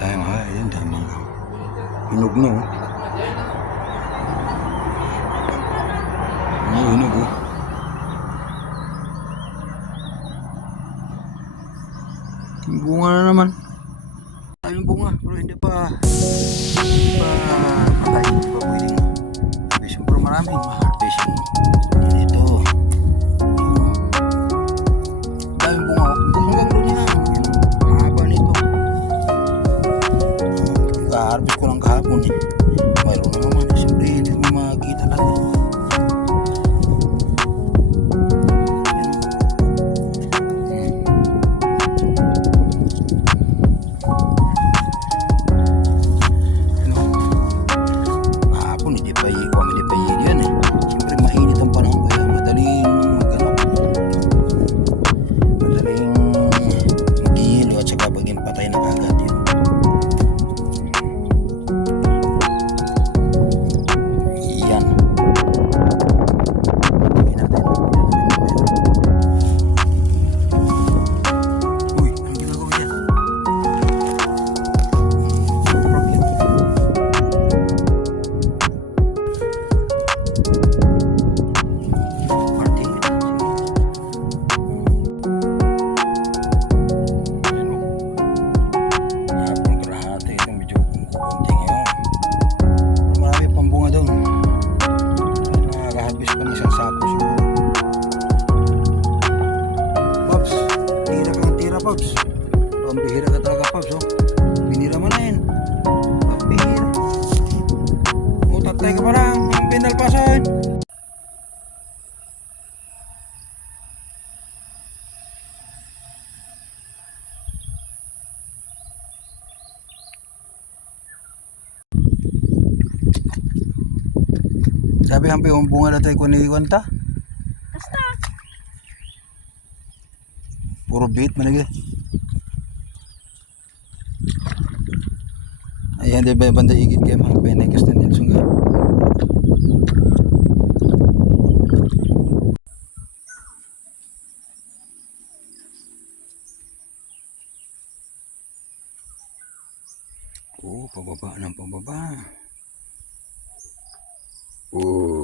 tayo mga ayun, dami. Hinog na oh. Ano, hinog oh. Yung bunga na naman. Ka-harvest ko lang kahapon eh. Pops. Pambihira ka talaga, Pops, oh. Binira mo na yun. Pambihira. O, tatay ka pa lang. Ang pinalpasan. Sabi hampi yung bunga na tayo kung niiwan ta. Puro bait malagi. Ayan, di ba banda igit kayo mga benekas na Nelson nga. Oh, pababa ng pababa. Oh,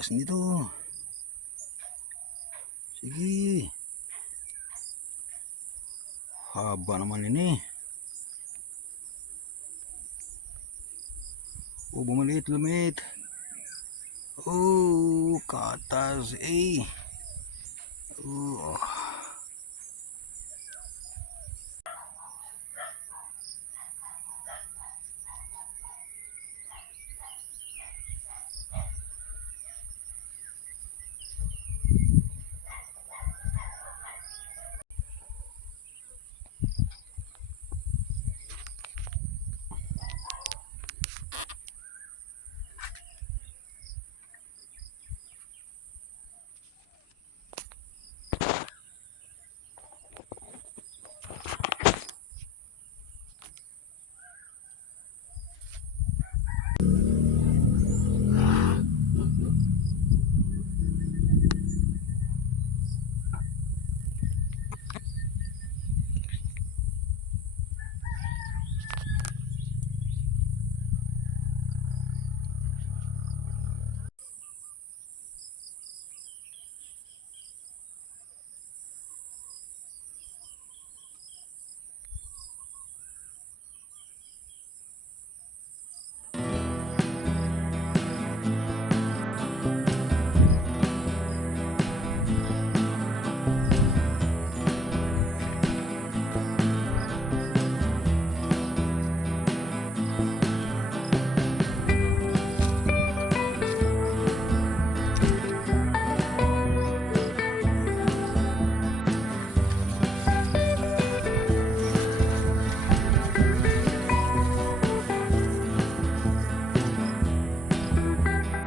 taas nito. Sige. Haba naman ini. Oh, bumaliit, lumit. Oh, katas eh. Oh.